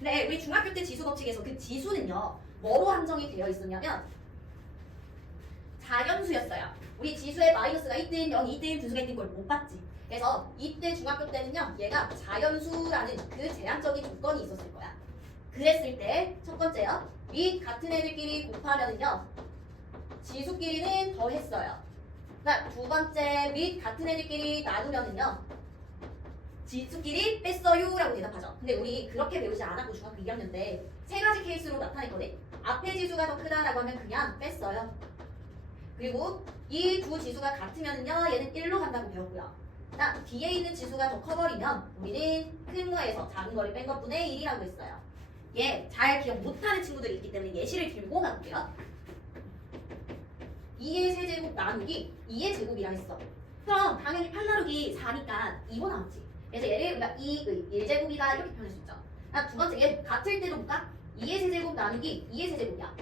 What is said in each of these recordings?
근데 우리 중학교 때 지수 법칙에서 그 지수는요 뭐로 한정이 되어 있었냐면 자연수였어요. 우리 지수에 마이너스가 있든 0이 있든 분수가 있든 걸 못 봤지. 그래서 이때 중학교 때는요 얘가 자연수라는 그 제한적인 조건이 있었을 거야. 그랬을 때 첫 번째요. 윗 같은 애들끼리 곱하면은요 지수끼리는 더했어요. 그러니까 두 번째 윗 같은 애들끼리 나누면은요 지수끼리 뺐어요 라고 대답하죠. 근데 우리 그렇게 배우지 않았고 중학교 2학년 때 세 가지 케이스로 나타냈거든. 앞에 지수가 더 크다라고 하면 그냥 뺐어요. 그리고 이 두 지수가 같으면요 얘는 1로 간다고 배웠고요. 자, 뒤에 있는 지수가 더 커버리면 우리는 큰 거에서 작은 거를 뺀 것분의 1이라고 했어요. 얘 잘 기억 못하는 친구들이 있기 때문에 예시를 들고 가볼게요. 2의 세제곱 나누기 2의 제곱이라 했어. 그럼 당연히 8 나누기 4니까 2로 나오지. 그래서 얘를 우리가 2의 1제곱이다 이렇게 표현할 수 있죠. 두 번째 얘 같을 때도 볼까? 2의 세제곱 나누기 2의 세제곱이야.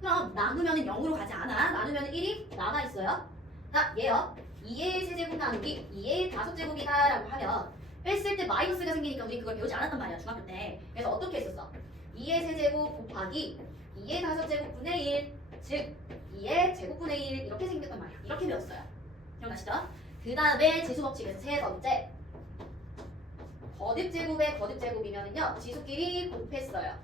그럼 나누면 0으로 가지 않아. 나누면 1이 남아있어요. 자, 얘요. 2의 세제곱 나누기 2의 5제곱이다 라고 하면 뺐을 때 마이너스가 생기니까 우리 그걸 배우지 않았단 말이야 중학교 때. 그래서 어떻게 했었어? 2의 세제곱 곱하기 2의 5제곱분의 1 즉 2의 제곱분의 1 이렇게 생겼단 말이야. 이렇게 배웠어요. 기억나시죠? 그 다음에 지수법칙에서 세 번째 거듭제곱의 거듭제곱이면요 지수끼리 곱했어요.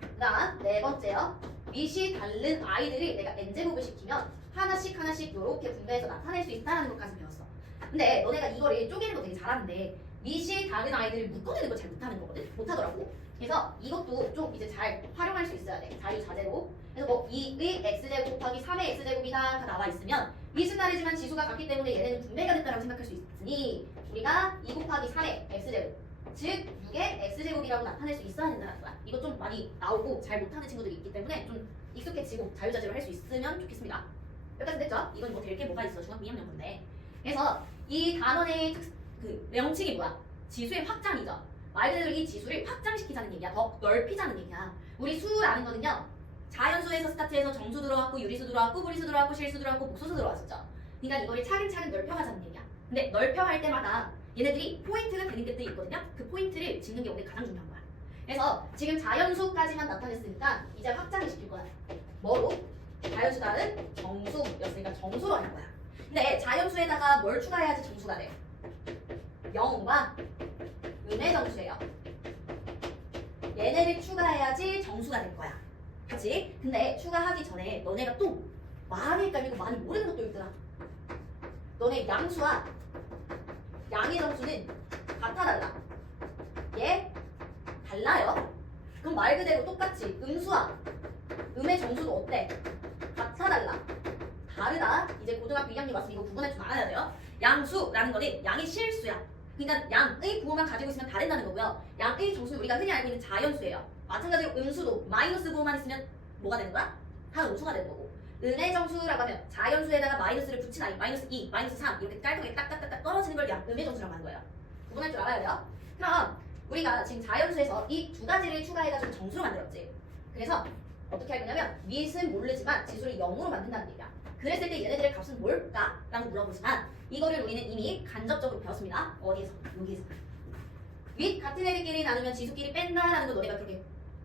그 다음 네 번째요. 밑이 다른 아이들이 내가 n제곱을 시키면 하나씩 이렇게 분배해서 나타낼 수 있다는 것까지 배웠어. 근데 너네가 이거를 쪼개는 거 되게 잘하는데 밑이 다른 아이들을 묶어내는 걸 잘 못하는 거거든? 못하더라고. 그래서 이것도 좀 이제 잘 활용할 수 있어야 돼. 자유자재로. 그래서 뭐 2의 x제곱 곱하기 3의 x제곱이다 나와 있으면 밑은 다르지만 지수가 같기 때문에 얘네는 분배가 됐다고 생각할 수 있으니 우리가 2 곱하기 3의 x제곱 즉 6의 x제곱이라고 나타낼 수 있어야 된다는 거야. 이거 좀 많이 나오고 잘 못하는 친구들이 있기 때문에 좀 익숙해지고 자유자재로 할 수 있으면 좋겠습니다. 여기까지 됐죠? 이건 뭐 될 게 뭐가 있어. 중학교 2학년 건데. 그래서 이 단원의 그 명칭이 뭐야? 지수의 확장이죠. 말 그대로 이 지수를 확장시키자는 얘기야. 더 넓히자는 얘기야. 우리 수라는 거는요. 자연수에서 스타트해서 정수 들어왔고 유리수 들어왔고 무리수 들어왔고 실수 들어왔고 복소수 들어왔었죠. 그러니까 이거를 차근차근 넓혀가자는 얘기야. 근데 넓혀갈 때마다 얘네들이 포인트가 되는 것들이 있거든요. 그 포인트를 짓는 게 오늘 가장 중요한 거야. 그래서 지금 자연수까지만 나타냈으니까 이제 확장을 시킬 거야. 뭐로? 자연수 다른 정수였으니까 정수로 할 거야. 근데 자연수에다가 뭘 추가해야지 정수가 돼? 0과 음의 정수예요. 얘네를 추가해야지 정수가 될 거야. 그치? 근데 추가하기 전에 너네가 또 많이 헷갈리고 많이 모르는 것도 있더라. 너네 양수와 양의 정수는 같아 달라? 얘 달라요? 그럼 말 그대로 똑같이 음수와 음의 정수도 어때? 같아 달라? 다르다? 이제 고등학교 2학년 왔으면 이거 구분할 줄 알아야 돼요. 양수라는 거는 양의 실수야. 그러니까 양의 부호만 가지고 있으면 다 된다는 거고요. 양의 정수는 우리가 흔히 알고 있는 자연수예요. 마찬가지로 음수도 마이너스 부호만 있으면 뭐가 되는 거야? 다 음수가 되는 거고. 음의 정수라고 하면 자연수에다가 마이너스를 붙인 아이 마이너스 2, 마이너스 3 이렇게 깔끔하게 딱딱딱딱 떨어지는 걸 음의 정수라고 하는 거예요. 구분할 줄 알아야 돼요. 그럼 우리가 지금 자연수에서 이 두 가지를 추가해가지고 정수로 만들었지. 그래서 어떻게 할 거냐면 밑은 모르지만 지수를 0으로 만든다는 얘기야. 그랬을 때 얘네들의 값은 뭘까? 라고 물어보지만 이거를 우리는 이미 간접적으로 배웠습니다. 어디에서? 여기에서. 윗 같은 애들끼리 나누면 지수끼리 뺀다라는 거 너네가 그렇게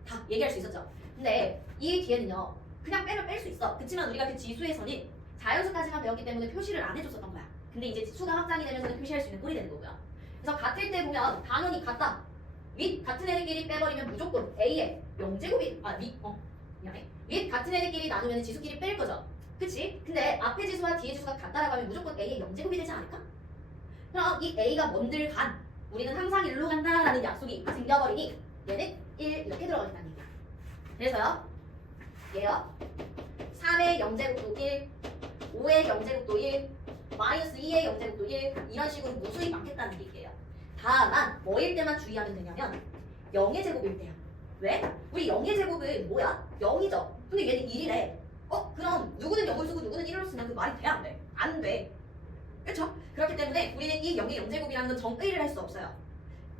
다 얘기할 수 있었죠. 근데 이 뒤에는요. 그냥 빼면 뺄 수 있어. 그치만 우리가 그 지수에서는 자연수까지만 배웠기 때문에 표시를 안 해줬었던 거야. 근데 이제 수가 확장이 되면서는 표시할 수 있는 꼴이 되는 거고요. 그래서 같을 때 보면 당연히 같다. 윗 같은 애들끼리 빼버리면 무조건 A의 0제곱이 미안해. 윗 같은 애들끼리 나누면 지수끼리 뺄 거죠. 그치? 근데 앞에 지수와 뒤에 지수가 같다라고 하면 무조건 A의 0제곱이 되지 않을까? 그럼 이 A가 뭔들 간 우리는 항상 1로 간다라는 약속이 생겨버리니 얘는 1 이렇게 들어가겠다는 얘기야. 그래서요 얘요 3의 0제곱도 1 5의 0제곱도 1 마이너스 2의 0제곱도 1 이런 식으로 무수히 많겠다는 얘기예요. 다만 뭐일 때만 주의하면 되냐면 0의 제곱일 때야. 왜? 우리 0의 제곱은 뭐야? 0이죠. 근데 얘는 1이래. 그럼 누구는 0을 쓰고 누구는 1을 쓰면 그 말이 돼? 안 돼? 안 돼. 그쵸? 그렇기 때문에 우리는 이 0의 0제곱이라는 건 정의를 할 수 없어요.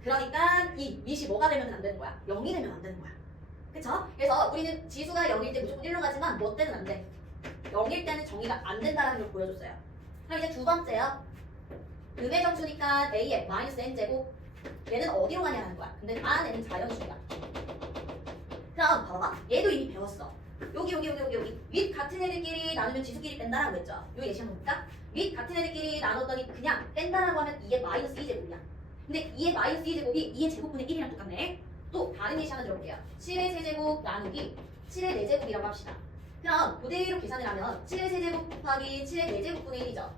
그러니까 이 밑이 뭐가 되면 안 되는 거야? 0이 되면 안 되는 거야. 그쵸? 그래서 우리는 지수가 0일 때 무조건 1로 가지만 뭐 때는 안 돼. 0일 때는 정의가 안 된다는 걸 보여줬어요. 그럼 이제 두 번째요. 음의 정수니까 A의 마이너스 N제곱 얘는 어디로 가냐는 거야. 근데 얘는 자연수야. 그럼 봐봐. 얘도 이미 배웠어. 여기. 윗 같은 애들끼리 나누면 지수끼리 뺀다라고 했죠. 요 예시 한번 볼까? 윗 같은 애들끼리 나눴더니 그냥 뺀다라고 하면 이게 마이너스 2제곱이야. 근데 2의 마이너스 2제곱이 2의 제곱분의 1이랑 똑같네. 또 다른 예시 하나 들어볼게요. 7의 세제곱 나누기 7의 4제곱이라고 합시다. 그럼 그대로 계산을 하면 7의 세제곱 곱하기 7의 4제곱분의 1이죠.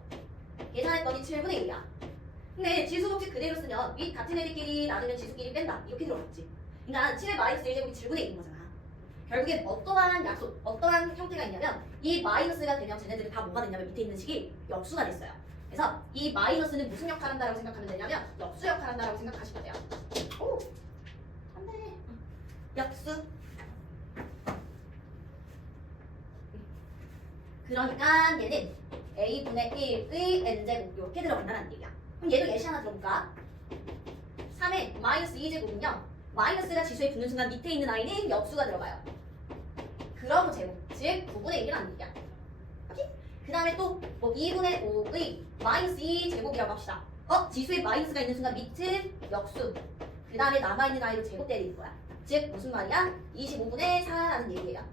계산했더니 7분의 1이야. 근데 지수 법칙 그대로 쓰면 윗 같은 애들끼리 나누면 지수끼리 뺀다. 이렇게 들어갔지. 그러니까 7의 마이너스 1제곱이 7분의 1인 거잖아. 결국엔 어떠한 약속, 어떠한 형태가 있냐면 이 마이너스가 되면 쟤네들이 다 뭐가 됐냐면 밑에 있는 식이 역수가 됐어요. 그래서 이 마이너스는 무슨 역할을 한다고 생각하면 되냐면 역수 역할을 한다고 생각하시면 돼요. 오! 안 돼. 역수. 그러니까 얘는 a분의 1의 n제곱 이렇게 들어간다는 얘기야. 그럼 얘도 예시 하나 들어볼까? 3의 마이너스 2제곱은요. 마이너스가 지수에 붙는 순간 밑에 있는 i는 역수가 들어가요. 그럼 제곱, 즉 9분의 1이라는 얘기야. 오케이? 그 다음에 또 뭐 2분의 5의 마이너스 2제곱이라고 합시다. 지수에 마이너스가 있는 순간 밑은 역수. 그 다음에 남아있는 i로 제곱 때리는 거야. 즉 무슨 말이야? 25분의 4라는 얘기예요.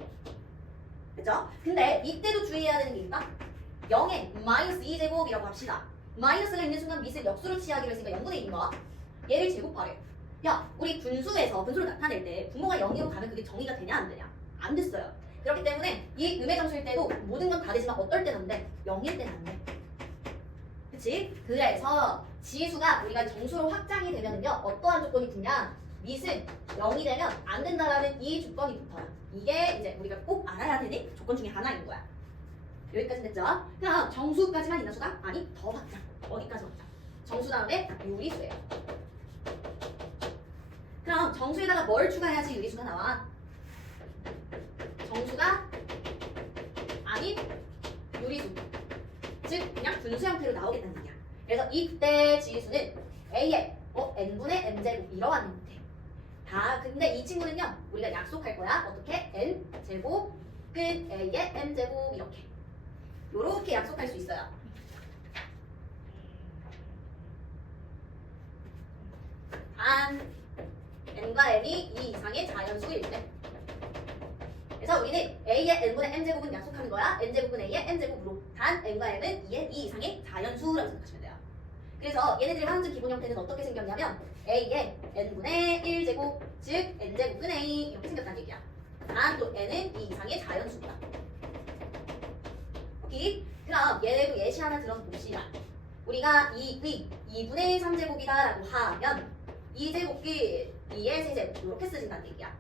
그죠? 근데 이때도 주의해야 되는 게 있다. 0에 마이너스 2제곱이라고 합시다. 마이너스가 있는 순간 밑을 역수로 취하기로 했으니까 0분의 1인 거야. 얘를 제곱하래. 야, 우리 분수에서 분수를 나타낼 때 분모가 0으로 가면 그게 정의가 되냐 안 되냐? 안 됐어요. 그렇기 때문에 이 음의 점수일 때도 모든 건 다 되지만 어떨 때는 안 돼. 0일 때는 안 돼. 그치? 그래서 지수가 우리가 정수로 확장이 되면은요 어떠한 조건이 붙냐? 밑은 0이 되면 안 된다라는 이 조건이 붙어요. 이게 이제 우리가 꼭 알아야 되는 조건 중에 하나인 거야. 여기까지 됐죠? 그럼 정수까지만 있나 수가? 아니, 더 확장. 어디까지 확장? 정수 다음에 유리수예요. 그럼 정수에다가 뭘 추가해야지 유리수가 나와? 정수가 아닌 유리수. 즉 그냥 분수 형태로 나오겠다는 얘기야. 그래서 이때 지수는 A의 n분의 m제곱 이러한 형태. 근데 이 친구는요 우리가 약속할 거야. 어떻게? n제곱 끝 A의 m제곱 이렇게. 요렇게 약속할 수 있어요. 단 n과 n이 2 이상의 자연수일 때. 그래서 우리는 a의 n분의 m제곱은 약속하는 거야. n제곱은 a의 m제곱으로. 단 n과 m은 2의 2 이상의 자연수라고 생각하시면 돼요. 그래서 얘네들의 항증 기본 형태는 어떻게 생겼냐면 a의 n분의 1제곱 즉 n제곱은 a 이렇게 생겼다는 얘기야. 단 또 n은 2 이상의 자연수다. 오케이? 그럼 얘네도 예시 하나 들어서 봅시다. 우리가 2분의 3제곱이다 라고 하면 2제곱 끝 2의 세제곱 이렇게 쓰진다는 얘기야.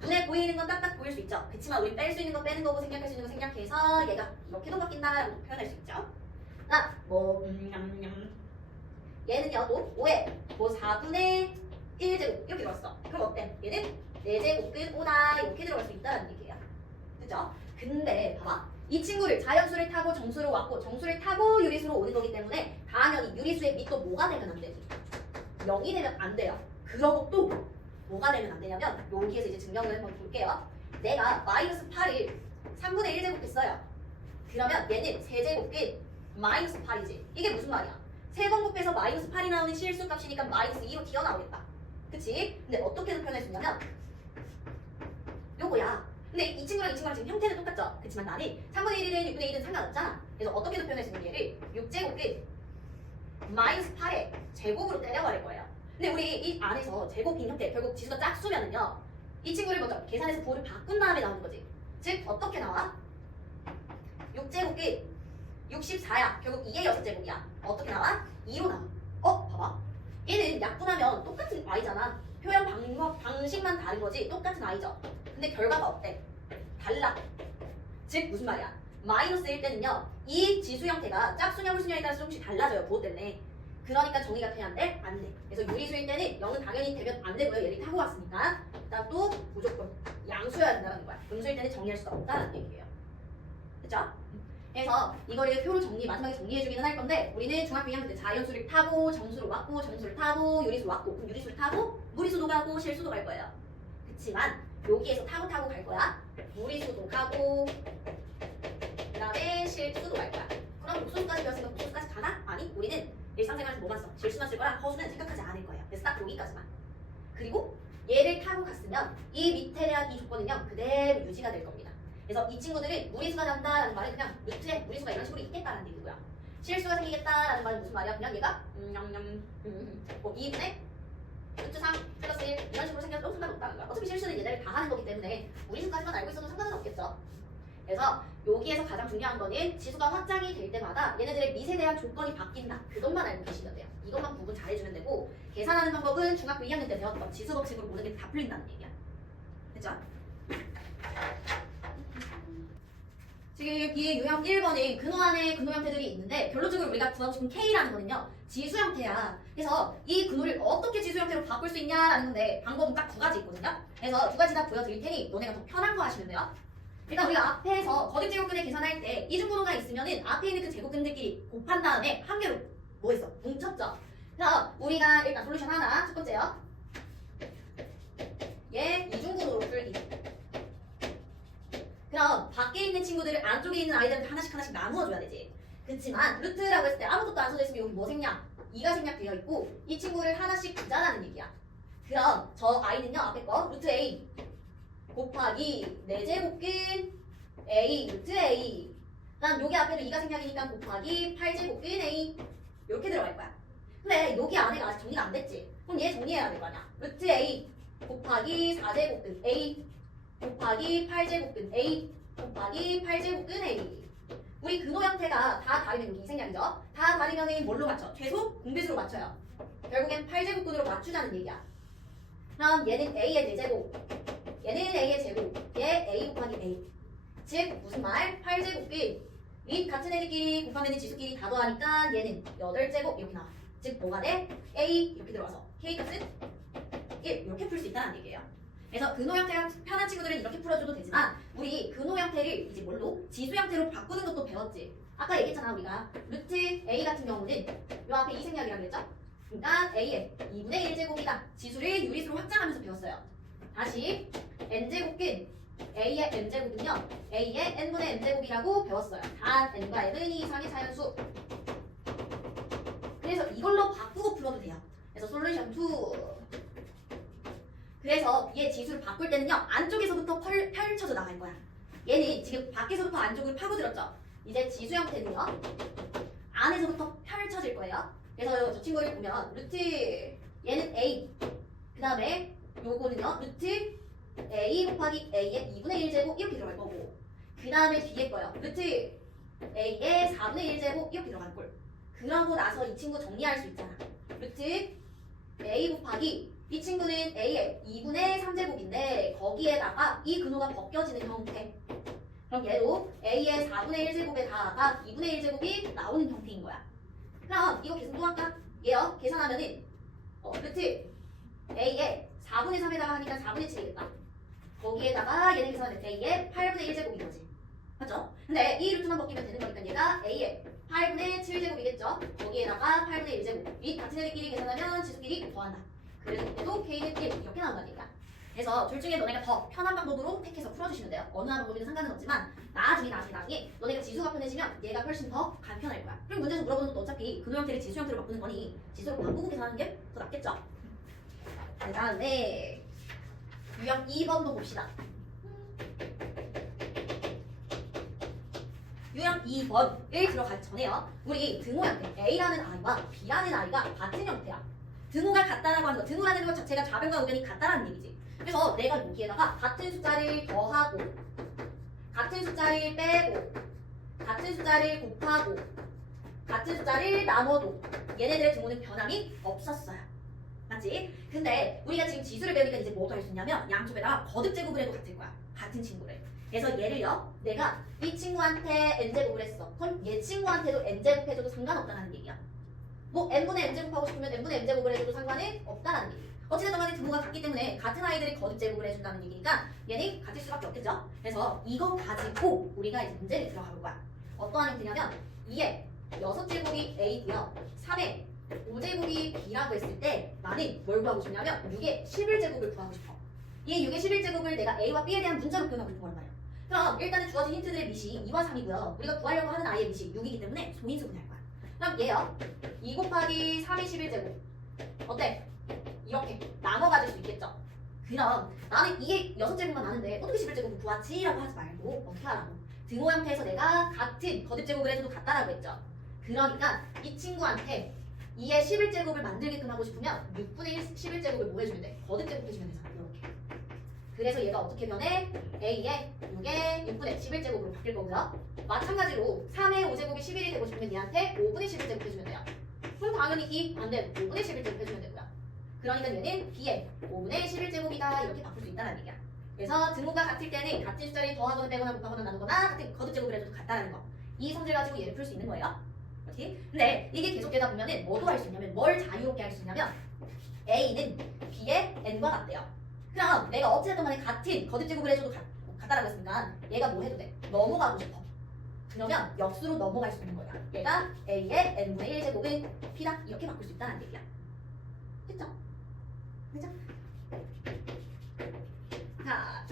눈에 보이는 건 딱딱 보일 수 있죠. 그치만 우리 뺄 수 있는 거 빼는 거고 생각할 수 있는 거 생각해서 얘가 이렇게도 바뀐다라고 표현할 수 있죠. 얘는요 또 5에 4분의 1제곱 이렇게 들어왔어. 그럼 어때? 얘는 4제곱 끝 5다 이렇게 들어갈 수 있다는 얘기예요. 그죠? 근데 봐봐. 이 친구를 자연수를 타고 정수로 왔고 정수를 타고 유리수로 오는 거기 때문에 당연히 유리수의 밑도 뭐가 되면 안 되지? 0이 되면 안 돼요. 그러고 또 뭐가 되면 안 되냐면 여기에서 이제 증명을 한번 볼게요. 내가 마이너스 8을 3분의 1제곱 했어요. 그러면 얘는 세제곱 끝 마이너스 8이지. 이게 무슨 말이야? 세 번 곱해서 마이너스 8이 나오는 실수 값이니까 마이너스 2로 튀어나오겠다. 그치? 근데 어떻게 표현할 수 있냐면 요거야. 근데 이 친구랑 지금 형태는 똑같죠? 그치만 나는 3분의 1이든 6분의 1이든 상관없잖아. 그래서 어떻게도 표현할 수 있는 얘를 6제곱 끝 마이너스 8의 제곱으로 때려버릴 거예요. 근데 우리 이 안에서 제곱인 형태 결국 지수가 짝수면은요 이 친구를 먼저 계산해서 부호를 바꾼 다음에 나오는 거지. 즉 어떻게 나와? 6제곱 끝 64야. 결국 2의 6제곱이야. 어떻게 나와? 2로 나와. 봐봐. 얘는 약분하면 똑같은 y잖아. 표현 방식만 다른 거지 똑같은 y죠. 근데 결과가 어때? 달라. 즉 무슨 말이야? 마이너스일 때는요 이 지수 형태가 짝수냐 홀수냐에 따라서 조금씩 달라져요. 부호 때문에. 그러니까 정의가 돼야 안 돼? 안 돼. 그래서 유리수일 때는 0은 당연히 되면 안 되고요. 얘를 타고 왔으니까. 일단 또 무조건 양수여야 된다는 거야. 음수일 때는 정리할 수 없다는 얘기예요. 그쵸? 그래서 이거를 표로 마지막에 정리해주기는 할 건데 우리는 중학교 2학년 때 자연수를 타고 정수로 왔고 정수를 타고 유리수로 왔고 그럼 유리수를 타고 무리수도 가고 실수도 갈 거예요. 그치만 여기에서 타고 갈 거야. 무리수도 가고 그 다음에 실수도 갈 거야. 그럼 목소수까지 배웠으니까 목소수까지 가나? 아니 우리는 일상생활에서 뭐만 써? 실수만 쓸 거라 허수는 생각하지 않을 거예요. 그래서 딱 여기까지만. 그리고 얘를 타고 갔으면 이 밑에 대한 이 조건은요 그대로 유지가 될 겁니다. 그래서 이 친구들은 무리수가 난다라는 말은 그냥 루트에 무리수가 이런 식으로 있겠다라는 얘기고요. 실수가 생기겠다라는 말은 무슨 말이야? 그냥 얘가 뭐 2분의 루트 3 플러스 1 이런 식으로 생겨도 상관없다는 거야. 어차피 실수는 얘네를 다 하는 거기 때문에 무리수까지만 알고 있어도 상관은 없겠죠. 그래서 여기에서 가장 중요한 거는 지수가 확장이 될 때마다 얘네들의 미세에 대한 조건이 바뀐다. 그것만 알고 계시면 돼요. 이것만 구분 잘해주면 되고 계산하는 방법은 중학교 2학년 때 배웠던 지수 법칙으로 모든 게 다 풀린다는 얘기야. 됐죠? 지금 이 유형 1번은 근호 안에 근호 형태들이 있는데 결론적으로 우리가 구하고 싶은 K라는 거는요 지수 형태야. 그래서 이 근호를 어떻게 지수 형태로 바꿀 수 있냐라는 건데 방법은 딱 두 가지 있거든요. 그래서 두 가지 다 보여드릴 테니 너네가 더 편한 거 하시면 돼요. 일단 우리가 앞에서 거듭 제곱근의 계산할 때 이중근호가 있으면은 앞에 있는 그 제곱근들끼리 곱한 다음에 한 개로 뭐 했어? 뭉쳤죠. 그래서 우리가 일단 솔루션 하나 첫 번째요. 얘 이중근호로 풀기. 그럼 밖에 있는 친구들을 안쪽에 있는 아이들한테 하나씩 나누어줘야 되지. 그렇지만 루트라고 했을 때 아무것도 안 써져 있으면 여기 뭐 생략? 2가 생략되어 있고 이 친구를 하나씩 두자라는 얘기야. 그럼 저 아이는요 앞에 거 루트 A 곱하기 4제곱근 A 루트 A 난 여기 앞에도 2가 생략이니까 곱하기 8제곱근 A 이렇게 들어갈 거야. 근데 여기 안에가 아직 정리가 안 됐지. 그럼 얘 정리해야 될 거 아니야. 루트 A 곱하기 4제곱근 A 곱하기 8제곱근 A 곱하기 8제곱근 A 우리 근호 형태가 다 다르면 여기 2생략이죠. 다 다르면 뭘로 맞춰? 최소 공배수로 맞춰요. 결국엔 8제곱근으로 맞추자는 얘기야. 그럼 얘는 A의 4제곱 얘는 A의 제곱 얘 A 곱하기 A 즉 무슨 말? 8제곱근 및 같은 애들끼리 곱하면 지수끼리 다 더하니까 얘는 8제곱 이렇게 나와. 즉 뭐가 돼? A 이렇게 들어가서 K값은 1 이렇게 풀 수 있다는 얘기예요. 그래서 근호 형태가 편한 친구들은 이렇게 풀어줘도 되지만 우리 근호 형태를 이제 뭘로? 지수 형태로 바꾸는 것도 배웠지. 아까 얘기했잖아 우리가 루트 A 같은 경우는 요 앞에 2생략이라고 그랬죠? 그러니까 A의 2분의 1제곱이다. 지수를 유리수로 확장하면서 배웠어요. 다시 n제곱근 A의 n제곱은요 A의 n분의 n제곱이라고 배웠어요. 단 n과 n은 2 이상의 자연수. 그래서 이걸로 바꾸고 풀어도 돼요. 그래서 솔루션 2 그래서 얘 지수를 바꿀 때는요 안쪽에서부터 펼쳐져 나갈 거야. 얘는 지금 밖에서부터 안쪽으로 파고들었죠. 이제 지수 형태는요 안에서부터 펼쳐질 거예요. 그래서 저 친구를 보면 루트 얘는 A 그 다음에 요거는요 루트 A 곱하기 A의 2분의 1제곱 이렇게 들어갈 거고 그 다음에 뒤에 거요 루트 A의 4분의 1제곱 이렇게 들어갈 걸. 그러고 나서 이 친구 정리할 수 있잖아. 루트 A 곱하기 이 친구는 A의 2분의 3제곱인데 거기에다가 이 근호가 벗겨지는 형태. 그럼 얘도 A의 4분의 1제곱에다가 2분의 1제곱이 나오는 형태인 거야. 그럼 이거 계산 또 할까? 얘요 계산하면은 루트 A의 4분의 3에다가 하니까 4분의 7이겠다. 거기에다가 얘는 계산하면 A의 8분의 1제곱인 거지. 맞죠? 근데 이 루트만 벗기면 되는 거니까 얘가 A의 8분의 7제곱이겠죠? 거기에다가 8분의 1제곱 이 같은 애들끼리 계산하면 지수끼리 더한다. 그래서 그때도 K는 1 이렇게 나온다는 얘기야. 그래서 둘 중에 너네가 더 편한 방법으로 택해서 풀어주시면 돼요. 어느 방법이든 상관은 없지만 나중에 너네가 지수가 편해지면 얘가 훨씬 더 간편할 거야. 그리고 문제에서 물어보는 것도 어차피 근호 형태를 지수 형태로 바꾸는 거니 지수로 바꾸고 계산하는 게 더 낫겠죠. 그 다음에 유형 2번도 봅시다. 유형 2번을 들어가기 전에요. 우리 등호 형태 A라는 아이와 B라는 아이가 같은 형태야. 등호가 같다라고 하는 거, 등호라는 것 자체가 좌변과 우변이 같다라는 얘기지. 그래서 내가 여기에다가 같은 숫자를 더하고 같은 숫자를 빼고 같은 숫자를 곱하고 같은 숫자를 나눠도 얘네들의 등호는 변함이 없었어요. 맞지? 근데 우리가 지금 지수를 배우니까 이제 뭐도 할 수 있냐면 양쪽에다가 거듭 제곱을 해도 같을 거야. 같은 친구를. 그래서 얘를요 내가 이 친구한테 n제곱을 했어. 그럼 얘 친구한테도 n제곱 해줘도 상관없다는 얘기야. 뭐 n분의 n제곱 하고 싶으면 n분의 n제곱을 해줘도 상관은 없다는 얘기. 어찌됐든 간에 등호가 같기 때문에 같은 아이들이 거듭 제곱을 해준다는 얘기니까 얘는 같을 수밖에 없겠죠. 그래서 이거 가지고 우리가 이제 문제를 들어가 볼 거야. 어떠한 형태냐면 2의 6제곱이 A고요 3의 5제곱이 B라고 했을 때 나는 뭘 구하고 싶냐면 6의 11제곱을 구하고 싶어. 이 6의 11제곱을 내가 A와 B에 대한 문자로 표현하고 싶은 거란 말이야. 그럼 일단은 주어진 힌트들의 밑이 2와 3이고요. 우리가 구하려고 하는 아이의 밑이 6이기 때문에 소인수분할 거야. 그럼 얘요. 2 곱하기 3의 11제곱. 어때? 이렇게 나눠 가질 수 있겠죠. 그럼 나는 이게 6제곱만 아는데 어떻게 11제곱을 구하지? 라고 하지 말고 어떻게 하라고? 등호 형태에서 내가 같은 거듭제곱을 해줘도 같다라고 했죠. 그러니까 이 친구한테 2의 11제곱을 만들게끔 하고 싶으면 6분의 1 11제곱을 뭐 해주면 돼? 거듭제곱 해주면 되잖아. 이렇게. 그래서 얘가 어떻게 변해? A의 6의 6분의 11제곱으로 바뀔 거고요. 마찬가지로 3의 5제곱이 11이 되고 싶으면 얘한테 5분의 11제곱 해주면 돼요. 그럼 당연히 이 반대로 5분의 11제곱 해주면 되고요. 그러니까 얘는 B의 5분의 11제곱이다 이렇게 바꿀 수 있다는 얘기야. 그래서 등호가 같을 때는 같은 숫자를 더하거나 빼거나 곱하거나 나누거나 같은 거듭제곱을 해줘도 같다는 거. 이 성질 가지고 얘를 풀 수 있는 거예요. 그렇지? 근데 이게 계속되다 보면은 뭐도 할 수 있냐면 뭘 자유롭게 할 수 있냐면 A는 B의 N과 같대요. 그럼 내가 어찌됐든 간에 같은 거듭제곱을 해줘도 같다라고 했으니까 얘가 뭐 해도 돼? 넘어가고 싶어. 그러면 역수로 넘어갈 수 있는 거야. 얘가 A의 N분의 1제곱은 P다 이렇게 바꿀 수 있다는 얘기야. 됐죠? 그죠? 자,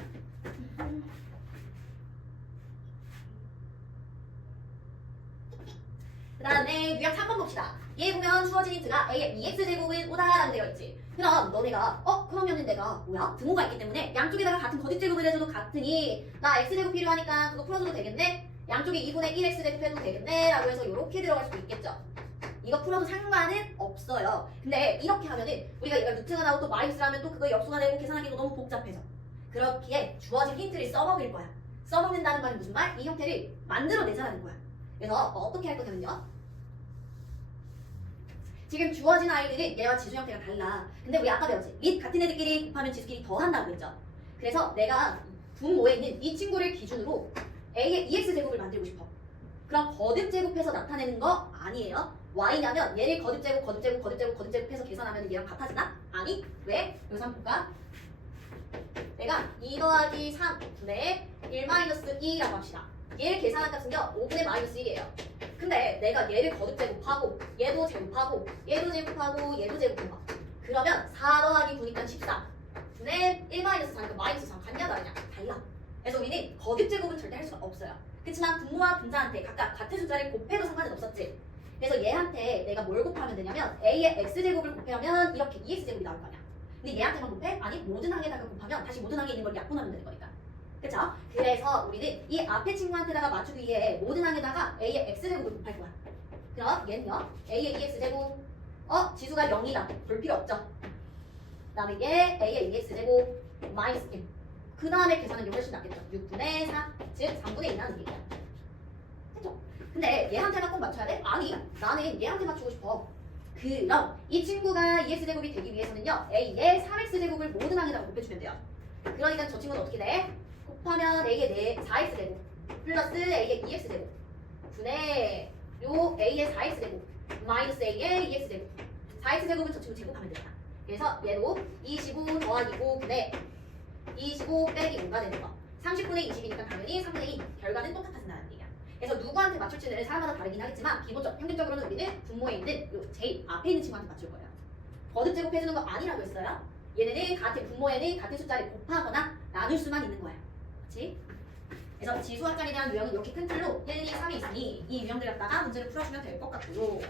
그 다음에 유형 3번 봅시다. 얘 보면 주어진 힌트가 A의 2x제곱은 5다라고 되어 있지. 그럼 너네가 그러면은 내가 뭐야? 등호가 있기 때문에 양쪽에다가 같은 거듭제곱을 해줘도 같으니 나 x제곱 필요하니까 그거 풀어줘도 되겠네? 양쪽에 2분의 1x제곱 해도 되겠네? 라고 해서 이렇게 들어갈 수도 있겠죠. 이거 풀어도 상관은 없어요. 근데 이렇게 하면은 우리가 얘가 루트가 나오고 또 마이너스를 하면 또 그거 역수가 되고 계산하기도 너무 복잡해져. 그렇기에 주어진 힌트를 써먹을 거야. 써먹는다는 말은 무슨 말? 이 형태를 만들어내자라는 거야. 그래서 어떻게 할 거냐면요. 지금 주어진 아이들은 얘와 지수 형태가 달라. 근데 우리 아까 배웠지? 및 같은 애들끼리 곱하면 지수끼리 더한다고 했죠. 그래서 내가 분모에 있는 이 친구를 기준으로 A의 2x제곱을 만들고 싶어. 그럼 거듭제곱해서 나타내는 거 아니에요. y냐면 얘를 거듭제곱해서 계산하면 얘랑 같아지나? 아니. 왜? 여기서 한번 볼까? 내가 2 더하기 3분의 1-2라고 합시다. 얘를 계산한 값은요 5분의 마이너스 1이에요. 근데 내가 얘를 거듭제곱하고 얘도 제곱하고 얘도 제곱하고 얘도 제곱해봐. 그러면 4 더하기 9니까 14 분의 1-4니까 마이너스 3 같냐 다르냐? 달라. 그래서 우리는 거듭제곱은 절대 할 수가 없어요. 그렇지만 분모와 분자한테 각각 같은 숫자를 곱해도 상관은 없었지. 그래서 얘한테 내가 뭘 곱하면 되냐면 A의 x제곱을 곱하면 이렇게 2x제곱이 나올 거냐. 근데 얘한테만 곱해? 아니 모든 항에다가 곱하면 다시 모든 항에 있는 걸 약분하면 되는 거니까. 그쵸? 그래서 우리는 이 앞에 친구한테다가 맞추기 위해 모든 항에다가 A의 x제곱을 곱할 거야. 그럼 얘는요 A의 2x제곱 지수가 0이다 볼 필요 없죠. 그 다음에 얘 A의 2x제곱 마이너스 1. 그 다음에 계산하는 게 훨씬 낫겠죠. 6분의 4, 즉 3분의 2라는 얘기야. 됐죠? 근데 얘한테만 꼭 맞춰야 돼? 아니, 나는 얘한테 맞추고 싶어. 그럼 이 친구가 2x제곱이 되기 위해서는요 A의 3x제곱을 모든 항에다가 곱해주면 돼요. 그러니까 저 친구는 어떻게 돼? 곱하면 A의 4x제곱 플러스 A의 2x제곱 분의 요 A의 4x제곱 마이너스 A의 2x제곱 4x제곱은 저 친구 제곱하면 되잖아. 그래서 얘도 25 더하기 5분의 25 빼기 5가 되는 거. 30분의 20이니까 당연히 3분의 2. 결과는 똑같아진다는 얘기야. 그래서 누구한테 맞출지는 사람마다 다르긴 하겠지만 평균적으로는 우리는 분모에 있는 요 제일 앞에 있는 친구한테 맞출 거예요. 거듭제곱 해주는 거 아니라고 했어요. 얘네는 같은 분모에는 같은 숫자를 곱하거나 나눌 수만 있는 거야. 그렇지? 그래서 지수학장에 대한 유형은 이렇게 큰 틀로 1, 2, 3이 있으니 이 유형들 갖다가 문제를 풀어주면 될 것 같고요.